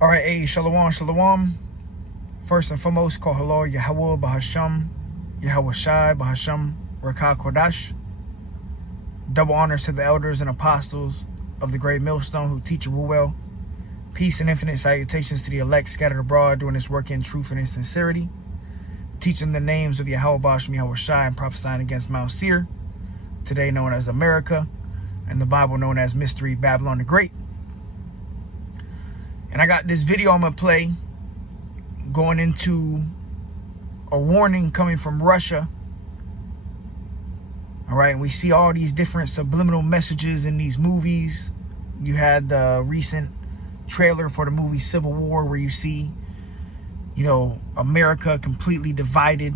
All right, hey, shalom, shalom. First and foremost, call hello, Yahweh Bahasham, Yahweh Shai Bahasham, Rakah Kodash. Double honors to the elders and apostles of the great millstone who teach and rule well. Peace and infinite salutations to the elect scattered abroad doing this work in truth and in sincerity. Teaching the names of Yahweh Bahasham, Yahweh Shai, and prophesying against Mount Seir, today known as America, and the Bible known as Mystery Babylon the Great. And I got this video I'm going to play going into a warning coming from Russia. All right, and we see all these different subliminal messages in these movies. You had the recent trailer for the movie Civil War where you see, America completely divided,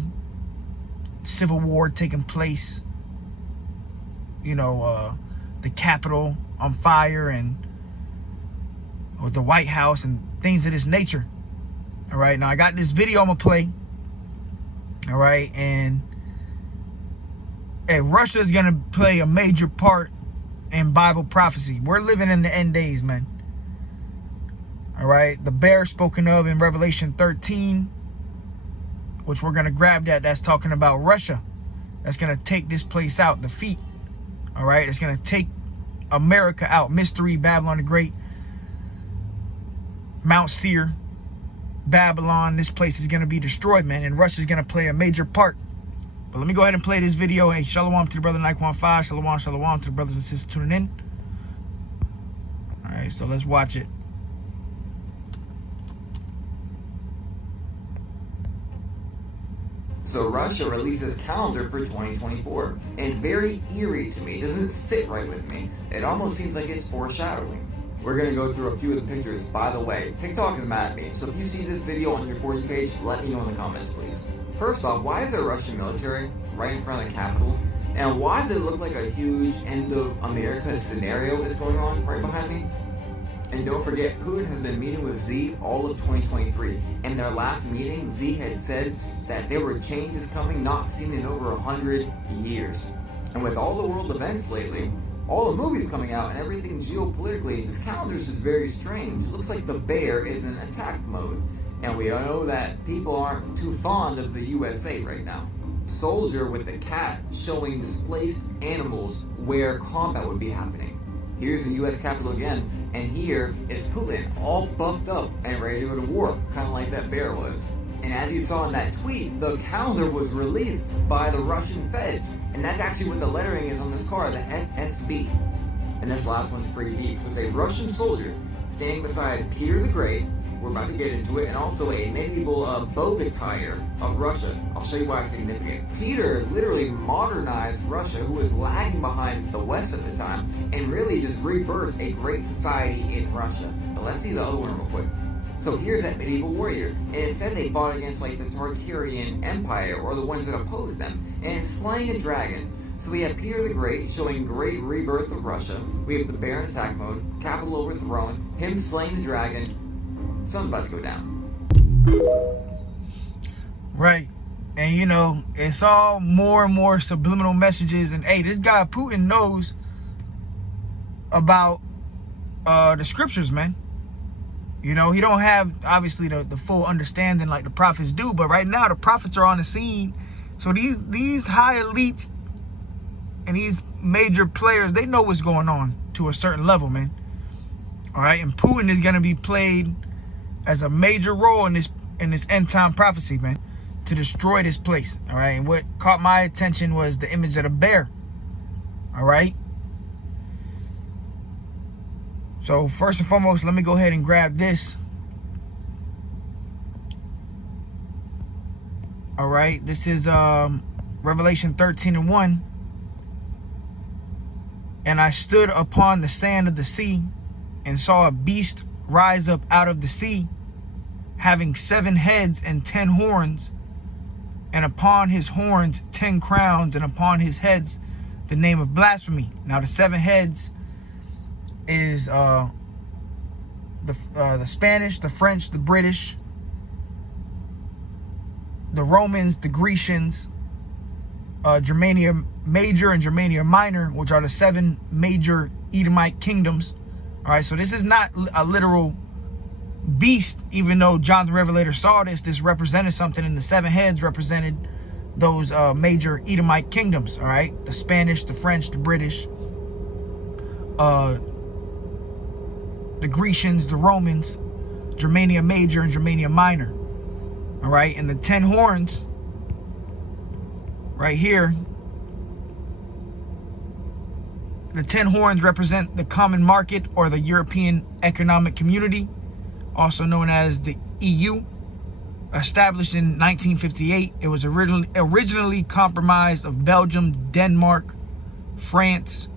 civil war taking place, the Capitol on fire or the White House and things of this nature. All right, now I got this video I'm gonna play. All right, and Russia is gonna play a major part in Bible prophecy. We're living in the end days, man. All right, the bear spoken of in Revelation 13, which we're gonna grab that's talking about Russia. That's gonna take this place out, defeat. All right, it's gonna take America out. Mystery Babylon the Great, Mount Seir, Babylon, this place is going to be destroyed, man, and Russia's going to play a major part. But let me go ahead and play this video. Hey, shalom to the brother Nike 15, shalom to the brothers and sisters tuning in. All right, so let's watch it. So Russia releases calendar for 2024, and it's very eerie to me. It doesn't sit right with me. It almost seems like it's foreshadowing. We're going to go through a few of the pictures. By the way, TikTok is mad at me, so if you see this video on your For You page, let me know in the comments, please. First off, why is there a Russian military right in front of the Capitol? And why does it look like a huge end of America scenario is going on right behind me? And don't forget, Putin has been meeting with Xi all of 2023. In their last meeting, Xi had said that there were changes coming not seen in over 100 years. And with all the world events lately, all the movies coming out and everything geopolitically, this calendar is just very strange. It looks like the bear is in attack mode. And we know that people aren't too fond of the USA right now. Soldier with the cat showing displaced animals where combat would be happening. Here's the US Capitol again, and here is Putin all buffed up and ready to go to war, kind of like that bear was. And as you saw in that tweet, the calendar was released by the Russian feds. And that's actually what the lettering is on this car, the FSB. And this last one's pretty deep. So it's a Russian soldier standing beside Peter the Great. We're about to get into it. And also a medieval bogatire of Russia. I'll show you why it's significant. Peter literally modernized Russia, who was lagging behind the West at the time, and really just rebirthed a great society in Russia. But let's see the other one real quick. So here's that medieval warrior, and it said they fought against like the Tartarian Empire or the ones that opposed them, and it's slaying a dragon. So we have Peter the Great showing great rebirth of Russia. We have the bear in attack mode, capital overthrown, him slaying the dragon. Something's about to go down. Right, and it's all more and more subliminal messages. And hey, this guy Putin knows about the scriptures, man. He don't have, obviously, the full understanding like the prophets do. But right now, the prophets are on the scene. So these high elites and these major players, they know what's going on to a certain level, man. All right? And Putin is going to be played as a major role in this end time prophecy, man, to destroy this place. All right? And what caught my attention was the image of the bear. All right? So first and foremost, let me go ahead and grab this. All right, this is Revelation 13:1. And I stood upon the sand of the sea and saw a beast rise up out of the sea, having 7 heads and 10 horns, and upon his horns 10 crowns, and upon his heads the name of blasphemy. Now the 7 heads is the Spanish, the French, the British, the Romans, the Grecians, Germania Major and Germania Minor, which are the 7 major Edomite kingdoms. All right, so this is not a literal beast, even though John the Revelator saw this represented something, and the 7 heads represented those major Edomite kingdoms, all right? The Spanish, the French, the British, the Grecians, the Romans, Germania Major and Germania Minor, all right? And the 10 horns right here, the 10 horns represent the common market, or the European Economic Community, also known as the EU. Established in 1958, it was originally comprised of Belgium, Denmark, France,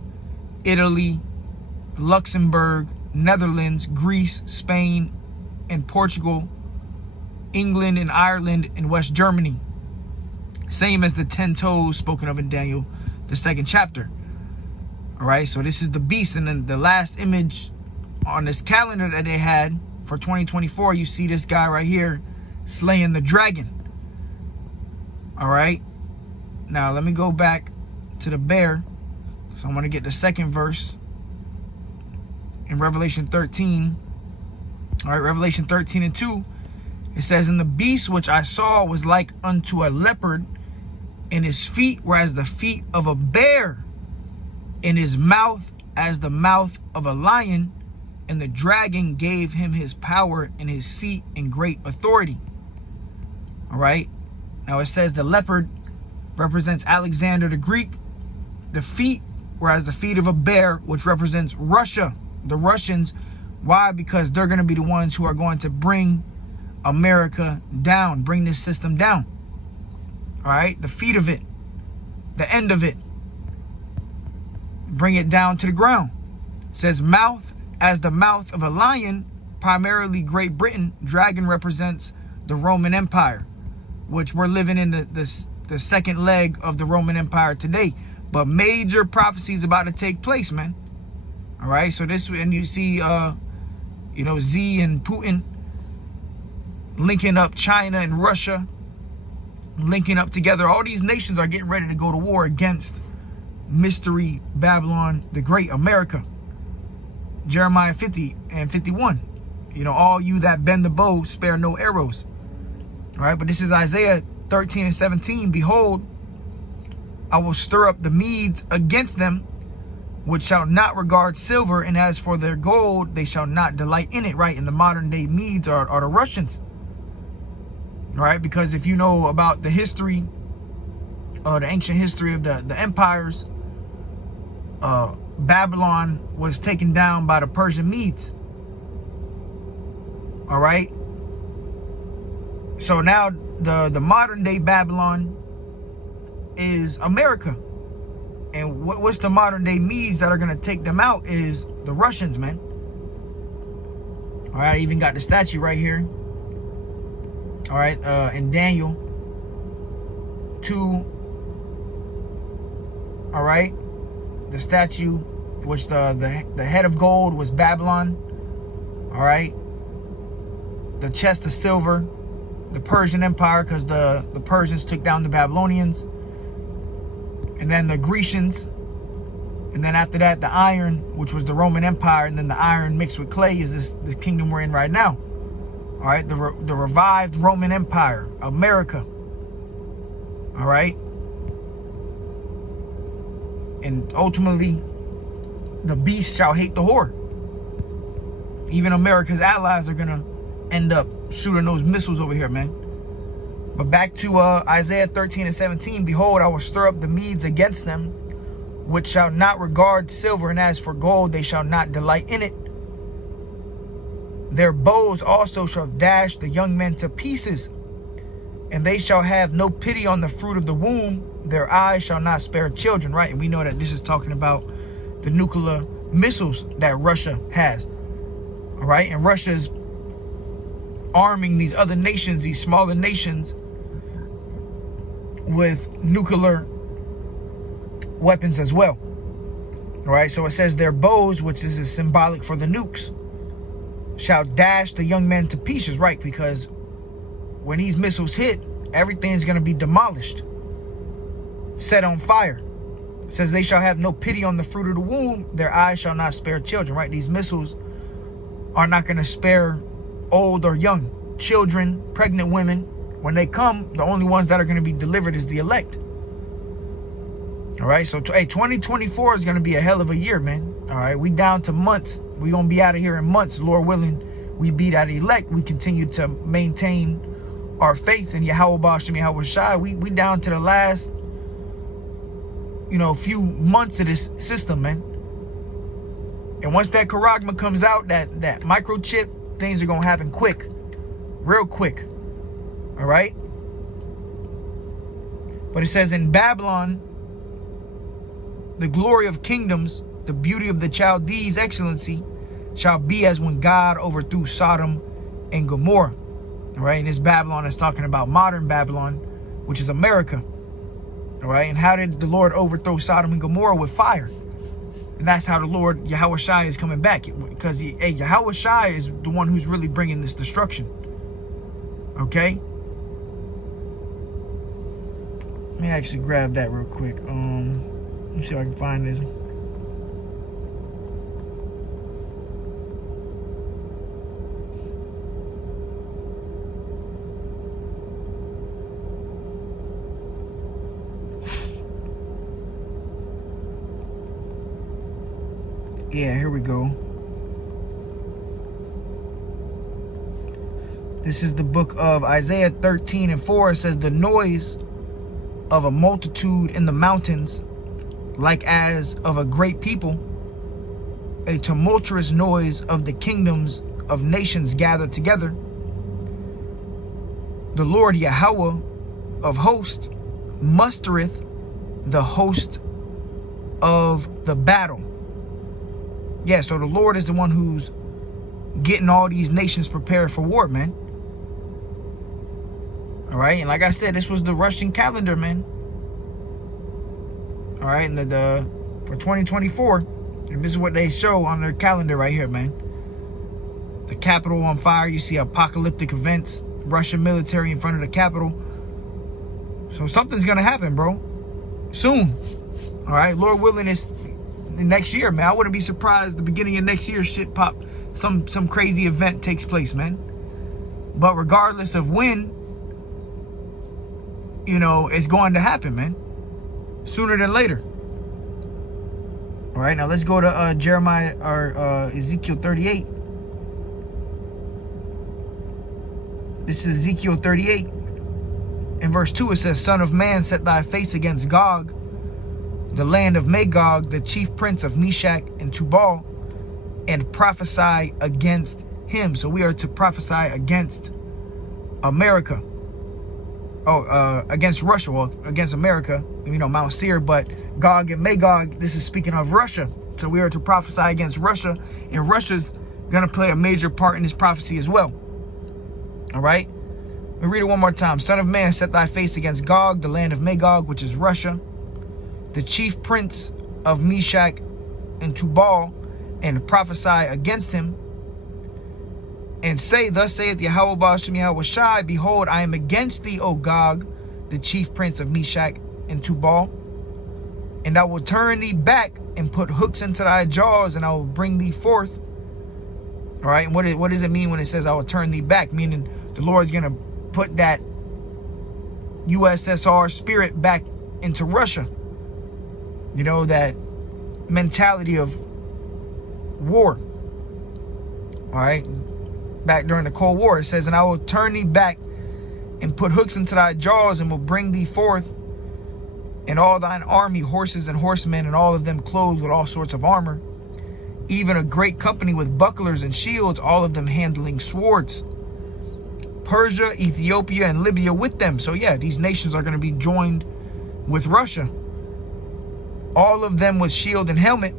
Italy, Luxembourg, Netherlands, Greece, Spain, and Portugal, England and Ireland, and West Germany. Same as the 10 toes spoken of in Daniel, the 2nd chapter. All right, so this is the beast. And then the last image on this calendar that they had for 2024, you see this guy right here slaying the dragon. All right, now let me go back to the bear. So I'm going to get the 2nd verse in Revelation 13. All right, Revelation 13:2. It says, "And the beast which I saw was like unto a leopard, and his feet were as the feet of a bear, in his mouth as the mouth of a lion, and the dragon gave him his power and his seat and great authority." All right. Now it says the leopard represents Alexander the Greek. The feet were as the feet of a bear, which represents Russia, the Russians. Why? Because they're going to be the ones who are going to bring America down, bring this system down. All right. The feet of it, the end of it, bring it down to the ground. It says mouth as the mouth of a lion, primarily Great Britain. Dragon represents the Roman Empire, which we're living in the second leg of the Roman Empire today. But major prophecies about to take place, man. All right, so this, and you see, you know, Xi and Putin linking up China and Russia, linking up together. All these nations are getting ready to go to war against Mystery Babylon the Great, America. Jeremiah 50 and 51. You know, all you that bend the bow, spare no arrows. All right, but this is Isaiah 13:17. "Behold, I will stir up the Medes against them, which shall not regard silver, and as for their gold, they shall not delight in it." Right, and the modern day Medes are the Russians. All right, because if you know about the history, the ancient history of the empires, Babylon was taken down by the Persian Medes. All right. So now the modern day Babylon is America. And what's the modern day Medes that are going to take them out is the Russians, man. All right. I even got the statue right here. All right. In Daniel 2. All right. The statue, which the head of gold was Babylon. All right. The chest of silver, the Persian Empire, because the Persians took down the Babylonians. And then the Grecians. And then after that, the iron, which was the Roman Empire. And then the iron mixed with clay is this kingdom we're in right now. All right. The revived Roman Empire, America. All right. And ultimately, the beast shall hate the whore. Even America's allies are going to end up shooting those missiles over here, man. But back to Isaiah 13:17. "Behold, I will stir up the Medes against them, which shall not regard silver, and as for gold, they shall not delight in it. Their bows also shall dash the young men to pieces, and they shall have no pity on the fruit of the womb. Their eyes shall not spare children." Right, and we know that this is talking about the nuclear missiles that Russia has. All right, and Russia's arming these other nations, these smaller nations, with nuclear weapons as well. All right, so it says their bows, which is symbolic for the nukes, shall dash the young men to pieces. Right, because when these missiles hit, everything's going to be demolished, set on fire. It says they shall have no pity on the fruit of the womb. Their eyes shall not spare children. Right, these missiles are not going to spare old or young, children, pregnant women. When they come, the only ones that are going to be delivered is the elect. All right, so hey, 2024 is going to be a hell of a year, man. All right, we down to months. We going to be out of here in months, Lord willing. We beat out elect. We continue to maintain our faith in Yahweh Ba'ashem Yahweh Shai. We down to the last, few months of this system, man. And once that Charagma comes out, that microchip, things are going to happen quick, real quick. All right. But it says in Babylon, the glory of kingdoms, the beauty of the Chaldees' excellency shall be as when God overthrew Sodom and Gomorrah. All right. And this Babylon is talking about modern Babylon, which is America. All right. And how did the Lord overthrow Sodom and Gomorrah? With fire. And that's how the Lord Yahweh Shai is coming back. Because Yahweh Shai is the one who's really bringing this destruction. Okay. Let me actually grab that real quick. Let me see if I can find this. Yeah, here we go. This is the book of Isaiah 13:4. It says, the noise of a multitude in the mountains, like as of a great people, a tumultuous noise of the kingdoms of nations gathered together. The Lord Yahweh of hosts mustereth the host of the battle. Yeah, so the Lord is the one who's getting all these nations prepared for war, man. All right, and like I said, this was the Russian calendar, man. All right, and for 2024, and this is what they show on their calendar right here, man. The Capitol on fire. You see apocalyptic events, Russian military in front of the Capitol. So something's gonna happen, bro, soon. All right, Lord willing, it's next year, man. I wouldn't be surprised the beginning of next year shit pop, some crazy event takes place, man. But regardless of when, it's going to happen, man. Sooner than later. All right, now let's go to Jeremiah or Ezekiel 38. This is Ezekiel 38. In verse 2, it says, Son of man, set thy face against Gog, the land of Magog, the chief prince of Meshach and Tubal, and prophesy against him. So we are to prophesy against America. Against Russia. Well, against America, Mount Seir, but Gog and Magog, this is speaking of Russia. So we are to prophesy against Russia, and Russia's going to play a major part in this prophecy as well. All right? We read it one more time. Son of man, set thy face against Gog, the land of Magog, which is Russia, the chief prince of Meshach and Tubal, and prophesy against him, and say, thus saith Yahweh Ba'ashem Yahweh Shai, behold, I am against thee, O Gog, the chief prince of Meshach and Tubal, and I will turn thee back and put hooks into thy jaws, and I will bring thee forth. All right, and what does it mean when it says I will turn thee back? Meaning the Lord's going to put that USSR spirit back into Russia. That mentality of war. All right. Back during the Cold War, it says, and I will turn thee back and put hooks into thy jaws, and will bring thee forth, and all thine army, horses and horsemen, and all of them clothed with all sorts of armor, even a great company with bucklers and shields, all of them handling swords. Persia, Ethiopia, and Libya with them. So yeah, these nations are going to be joined with Russia. All of them with shield and helmet.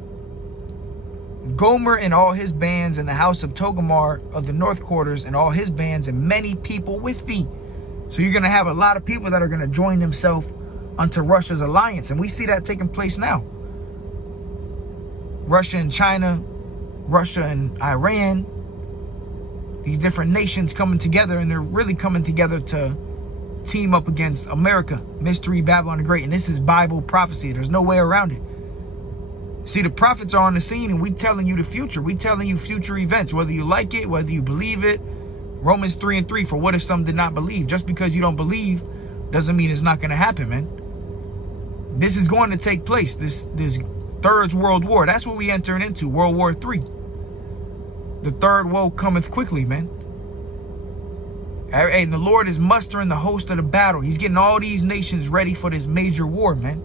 Gomer and all his bands, and the house of Togomar of the north quarters and all his bands, and many people with thee. So you're going to have a lot of people that are going to join themselves unto Russia's alliance. And we see that taking place now. Russia and China, Russia and Iran, these different nations coming together, and they're really coming together to team up against America, Mystery Babylon the Great. And this is Bible prophecy. There's no way around it. See, the prophets are on the scene, and we telling you the future. We telling you future events, whether you like it, whether you believe it, Romans 3:3, for what if some did not believe? Just because you don't believe doesn't mean it's not going to happen, man. This is going to take place. This third world war. That's what we entering into, World War III. The third woe cometh quickly, man. And the Lord is mustering the host of the battle. He's getting all these nations ready for this major war, man.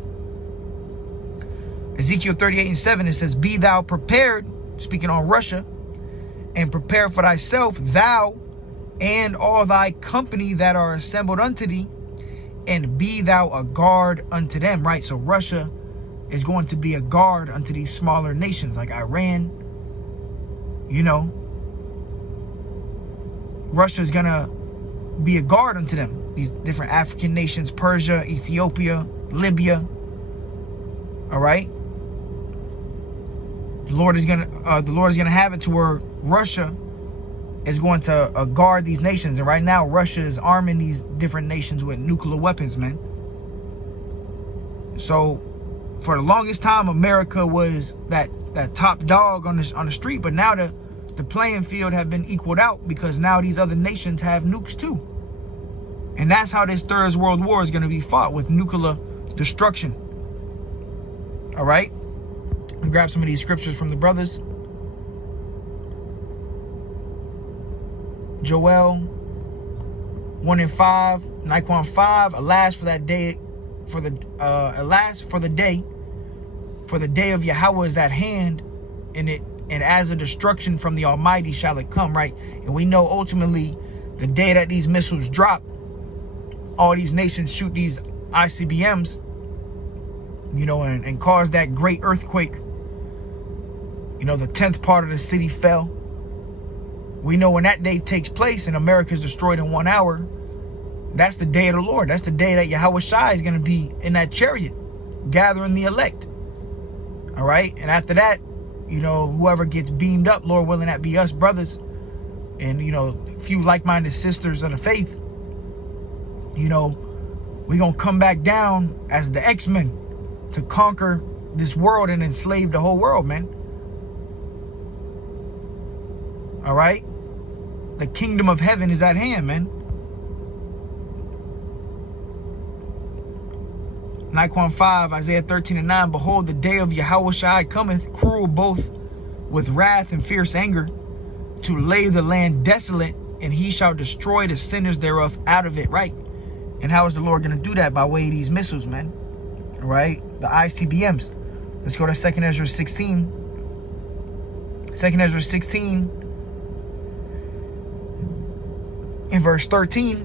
Ezekiel 38:7, it says, be thou prepared, speaking on Russia, and prepare for thyself, thou and all thy company that are assembled unto thee, and be thou a guard unto them, right? So Russia is going to be a guard unto these smaller nations like Iran. You know, Russia is going to be a guard unto them. These different African nations, Persia, Ethiopia, Libya. All right. The Lord is gonna have it to where Russia is going to guard these nations, and right now Russia is arming these different nations with nuclear weapons, man. So for the longest time, America was that top dog on the street, but now the playing field have been equaled out because now these other nations have nukes too, and that's how this third world war is going to be fought, with nuclear destruction. All right. And grab some of these scriptures from the brothers. Joel 1:5, Nahum 5. Alas for that day, alas for the day of Yahweh is at hand, and as a destruction from the Almighty shall it come, right? And we know ultimately the day that these missiles drop, all these nations shoot these ICBMs, you know, and cause that great earthquake. You know, the 10th part of the city fell. We know when that day takes place and America is destroyed in 1 hour, that's the day of the Lord. That's the day that Yahweh Shai is going to be in that chariot, gathering the elect. All right. And after that, you know, whoever gets beamed up, Lord willing, that be us brothers, and, you know, a few like-minded sisters of the faith, you know, we're going to come back down as the X-Men to conquer this world and enslave the whole world, man. All right. The kingdom of heaven is at hand, man. Nahum 5, Isaiah 13:9. Behold, the day of Yahweh Shai cometh, cruel both with wrath and fierce anger, to lay the land desolate, and he shall destroy the sinners thereof out of it, right? And how is the Lord going to do that? By way of these missiles, man. All right. The ICBMs. Let's go to 2 Ezra 16. 2 Ezra 16. In verse 13,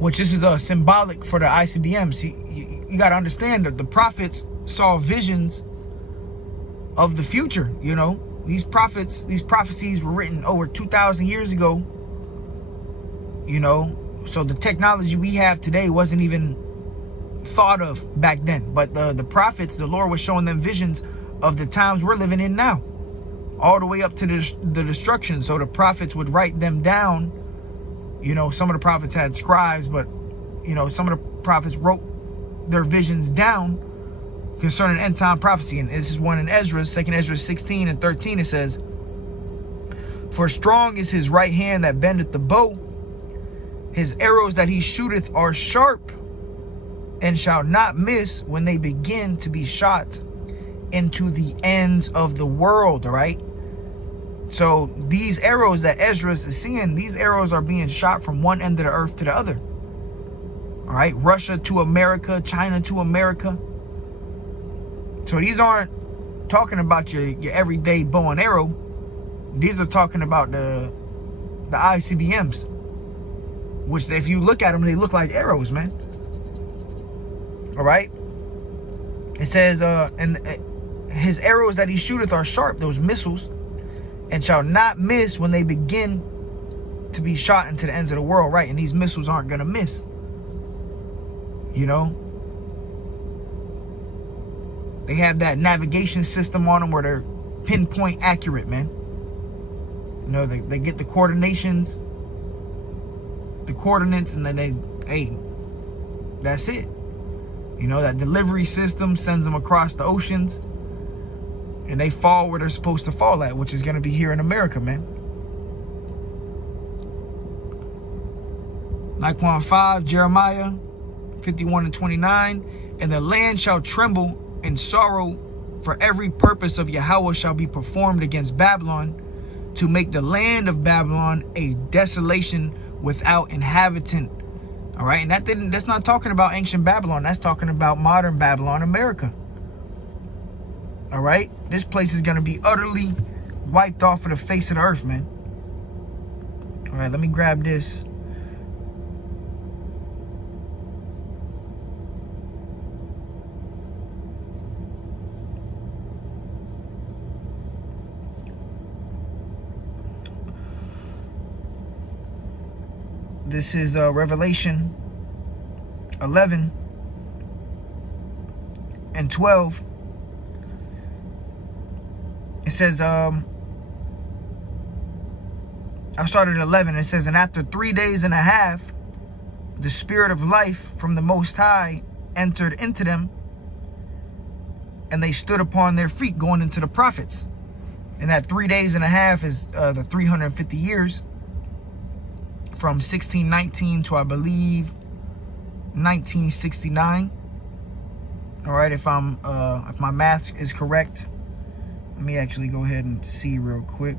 which this is symbolic for the ICBMs. You got to understand that the prophets saw visions of the future. You know, these prophecies were written over 2,000 years ago. You know, so the technology we have today wasn't even thought of back then. But the prophets, the Lord was showing them visions of the times we're living in now, all the way up to the destruction. So the prophets would write them down. You know, some of the prophets had scribes, but, you know, some of the prophets wrote their visions down concerning end time prophecy. And this is one in Ezra, 2 Ezra 16:13. It says, for strong is his right hand that bendeth the bow. His arrows that he shooteth are sharp, and shall not miss when they begin to be shot into the ends of the world. All right. So these arrows that Ezra is seeing, these arrows are being shot from one end of the earth to the other. All right. Russia to America, China to America. So these aren't talking about your everyday bow and arrow. These are talking about the ICBMs, which if you look at them, they look like arrows, man. All right. It says, and his arrows that he shooteth are sharp, those missiles, and shall not miss when they begin to be shot into the ends of the world, right? And these missiles aren't going to miss. You know, they have that navigation system on them where they're pinpoint accurate, man. You know, they get the coordinates, and then hey, that's it. You know, that delivery system sends them across the oceans, and they fall where they're supposed to fall at, which is going to be here in America, man. Naquan 5, Jeremiah 51 and 29. And the land shall tremble in sorrow, for every purpose of Yahweh shall be performed against Babylon, to make the land of Babylon a desolation without inhabitant. All right, and that's not talking about ancient Babylon. That's talking about modern Babylon, America. All right, this place is going to be utterly wiped off of the face of the earth, man. All right, let me grab this. This is Revelation 11 and 12. It says, I started at 11. It says, and after 3 days and a half, the spirit of life from the Most High entered into them, and they stood upon their feet, going into the prophets. And that 3 days and a half is the 350 years. From 1619 to, I believe, 1969. All right, if my math is correct, let me actually go ahead and see real quick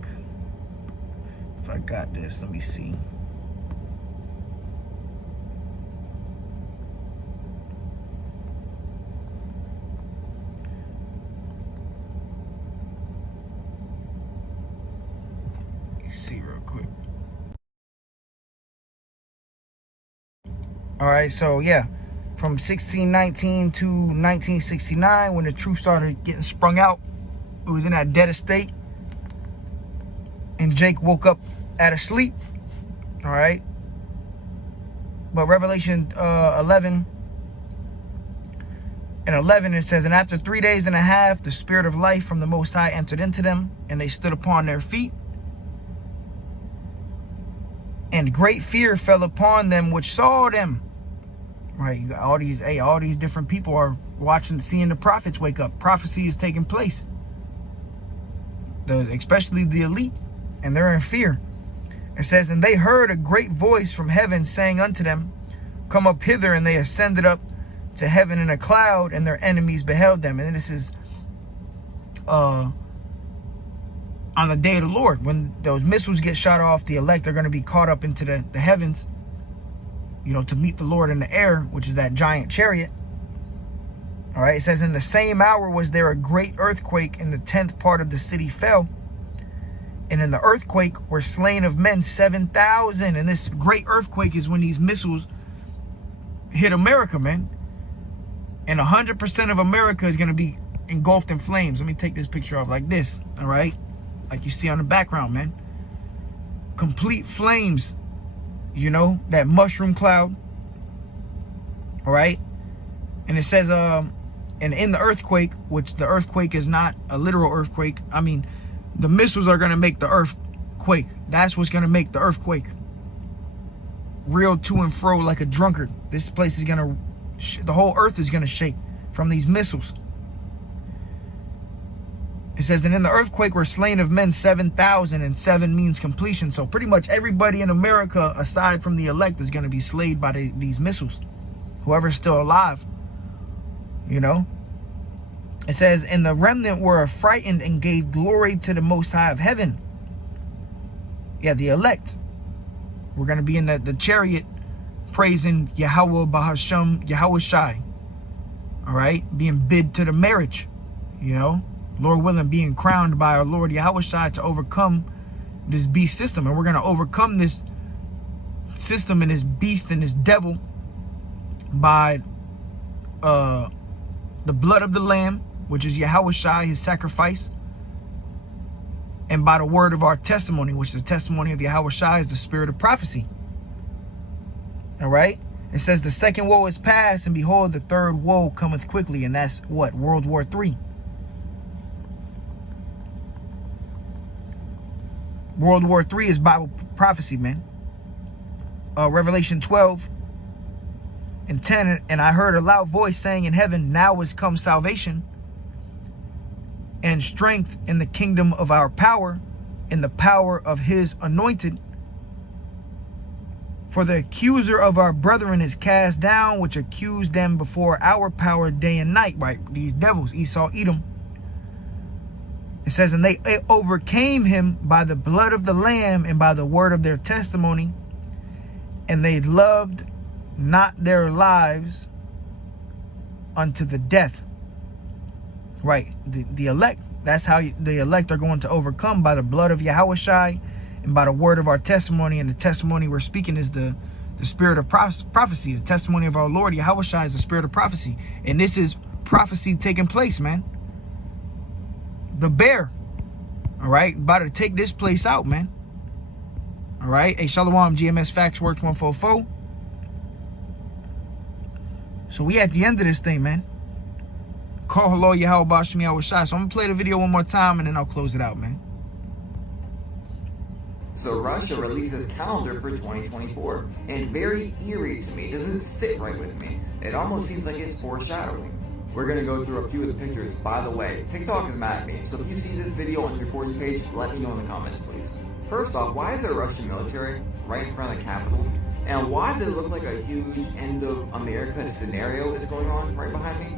if I got this. Let me see. Let me see real quick. All right, so yeah, from 1619 to 1969, when the truth started getting sprung out, it was in that dead estate, and Jake woke up out of sleep. All right, but Revelation 11 and 11, it says, and after 3 days and a half, the spirit of life from the Most High entered into them, and they stood upon their feet. And great fear fell upon them which saw them. Right, you got all these different people are watching, seeing the prophets wake up. Prophecy is taking place. Especially the elite, and they're in fear. It says, and they heard a great voice from heaven saying unto them, come up hither, and they ascended up to heaven in a cloud, and their enemies beheld them. And this is on the day of the Lord, when those missiles get shot off, the elect are going to be caught up into the heavens, you know, to meet the Lord in the air, which is that giant chariot. All right, it says, in the same hour was there a great earthquake, and the 10th part of the city fell. And in the earthquake were slain of men 7,000. And this great earthquake is when these missiles hit America, man. And 100% of America is going to be engulfed in flames. Let me take this picture off like this, all right? Like you see on the background, man. Complete flames. You know, that mushroom cloud. All right. And it says, and in the earthquake, which the earthquake is not a literal earthquake. I mean, the missiles are going to make the earth quake. That's what's going to make the earthquake. Reel to and fro like a drunkard. This place is going to, the whole earth is going to shake from these missiles. It says, and in the earthquake were slain of men 7,000, and 7 means completion. So pretty much everybody in America, aside from the elect, is going to be slayed by these missiles. Whoever's still alive, you know. It says, and the remnant were affrighted and gave glory to the Most High of heaven. Yeah, the elect. We're going to be in the chariot praising Yahweh Bahashem, Yahweh Shai. All right, being bid to the marriage, you know. Lord willing, being crowned by our Lord Yahweh Shai to overcome this beast system. And we're going to overcome this system and this beast and this devil by the blood of the Lamb, which is Yahweh Shai, his sacrifice, and by the word of our testimony, which is the testimony of Yahweh Shai, is the spirit of prophecy. All right? It says, the second woe is past, and behold, the third woe cometh quickly. And that's what? World War III. World War III is Bible prophecy, man. Revelation 12 and 10, and I heard a loud voice saying in heaven, now is come salvation and strength in the kingdom of our power, in the power of his anointed. For the accuser of our brethren is cast down, which accused them before our power day and night, right? These devils, Esau, Edom. It says, and they overcame him by the blood of the Lamb and by the word of their testimony, and they loved not their lives unto the death. Right, the elect, that's how the elect are going to overcome, by the blood of Yahushai and by the word of our testimony. And the testimony we're speaking is the spirit of prophecy. The testimony of our Lord Yahushai is the spirit of prophecy. And this is prophecy taking place, man. The bear, all right, about to take this place out, man. All right, hey, Shalom, GMS Facts Works 144. So we at the end of this thing, man. Call hello Yahweh Bashmi Yahushai. So I'm gonna play the video one more time and then I'll close it out, man. So Russia releases calendar for 2024, and it's very eerie to me. It doesn't sit right with me. It almost seems like it's foreshadowing. We're gonna go through a few of the pictures. By the way, TikTok is mad at me, so if you see this video on your For You page, let me know in the comments, please. First off, why is there a Russian military right in front of the Capitol? And why does it look like a huge end of America scenario is going on right behind me?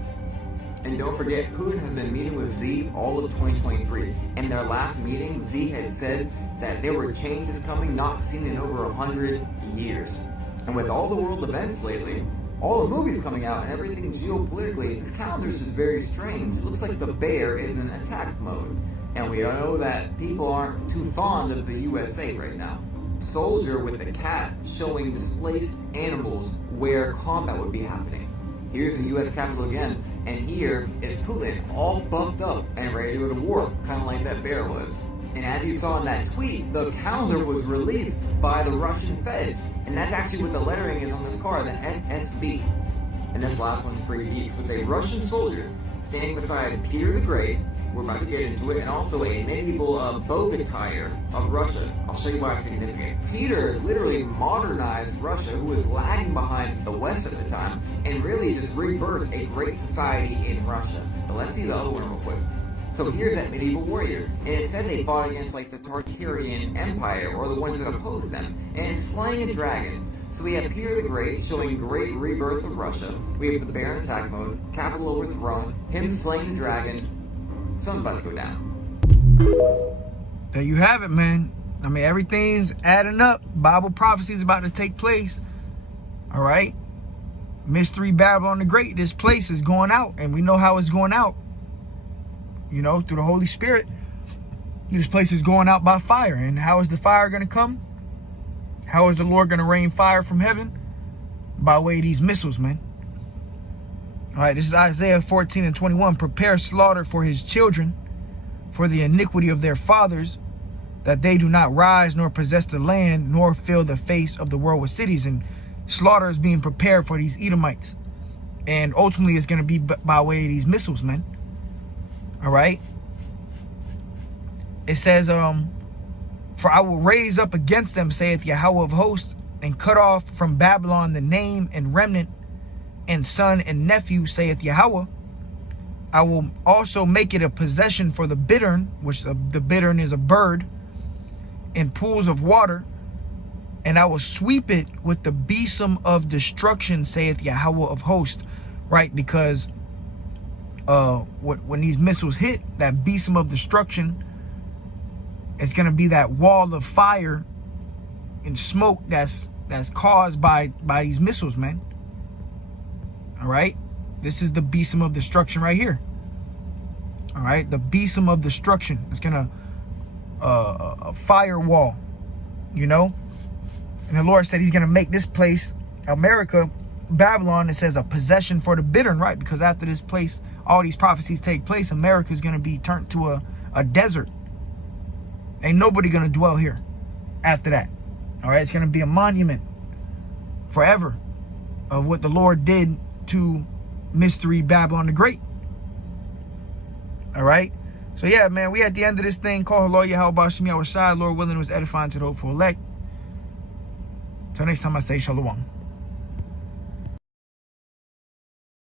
And don't forget, Putin has been meeting with Z all of 2023. In their last meeting, Z had said that there were changes coming not seen in over 100 years. And with all the world events lately, all the movies coming out and everything geopolitically, this calendar is just very strange. It looks like the bear is in attack mode. And we know that people aren't too fond of the USA right now. Soldier with the cat showing displaced animals where combat would be happening. Here's the US Capitol again, and here is Putin all buffed up and ready to go to war, kind of like that bear was. And as you saw in that tweet, the calendar was released by the Russian feds, and that's actually what the lettering is on this car, the FSB. And this last one's pretty deep. So it's a Russian soldier standing beside Peter the Great, we're about to get into it, and also a medieval bow attire of Russia. I'll show you why it's significant. Peter literally modernized Russia, who was lagging behind the West at the time, and really just rebirthed a great society in Russia. But let's see the other one real quick. So here's that medieval warrior, and it said they fought against like the Tartarian Empire, or the ones that opposed them, and slaying a dragon. So we have Peter the Great showing great rebirth of Russia. We have the bear in attack mode, capital overthrown, him slaying the dragon. Something's about to go down. There you have it, man. I mean, everything's adding up. Bible prophecy is about to take place. All right. Mystery Babylon the Great. This place is going out, and we know how it's going out. You know, through the Holy Spirit. This place is going out by fire. And how is the fire going to come? How is the Lord going to rain fire from heaven? By way of these missiles, man. All right, this is Isaiah 14:21. Prepare slaughter for his children, for the iniquity of their fathers, that they do not rise nor possess the land, nor fill the face of the world with cities. And slaughter is being prepared for these Edomites. And ultimately, it's going to be by way of these missiles, man. All right. It says, for I will raise up against them, saith Yahweh of hosts, and cut off from Babylon the name and remnant, and son and nephew, saith Yahweh. I will also make it a possession for the bittern, which the bittern is a bird, in pools of water, and I will sweep it with the besom of destruction, saith Yahweh of hosts. Right, because when these missiles hit, that besom of destruction, it's going to be that wall of fire and smoke that's caused by these missiles, man. All right, this is the besom of destruction right here. All right, the besom of destruction. It's gonna a firewall, you know. And the Lord said He's gonna make this place, America, Babylon. It says a possession for the bittern, right? Because after this place, all these prophecies take place, America is gonna be turned to a desert. Ain't nobody gonna dwell here after that. All right, it's gonna be a monument forever of what the Lord did to Mystery Babylon the Great. All right. So yeah, man, we at the end of this thing. Call hello Yahweh Bashmi Yahushai. Lord willing, it was edifying to the hopeful elect. Till next time, I say shalom.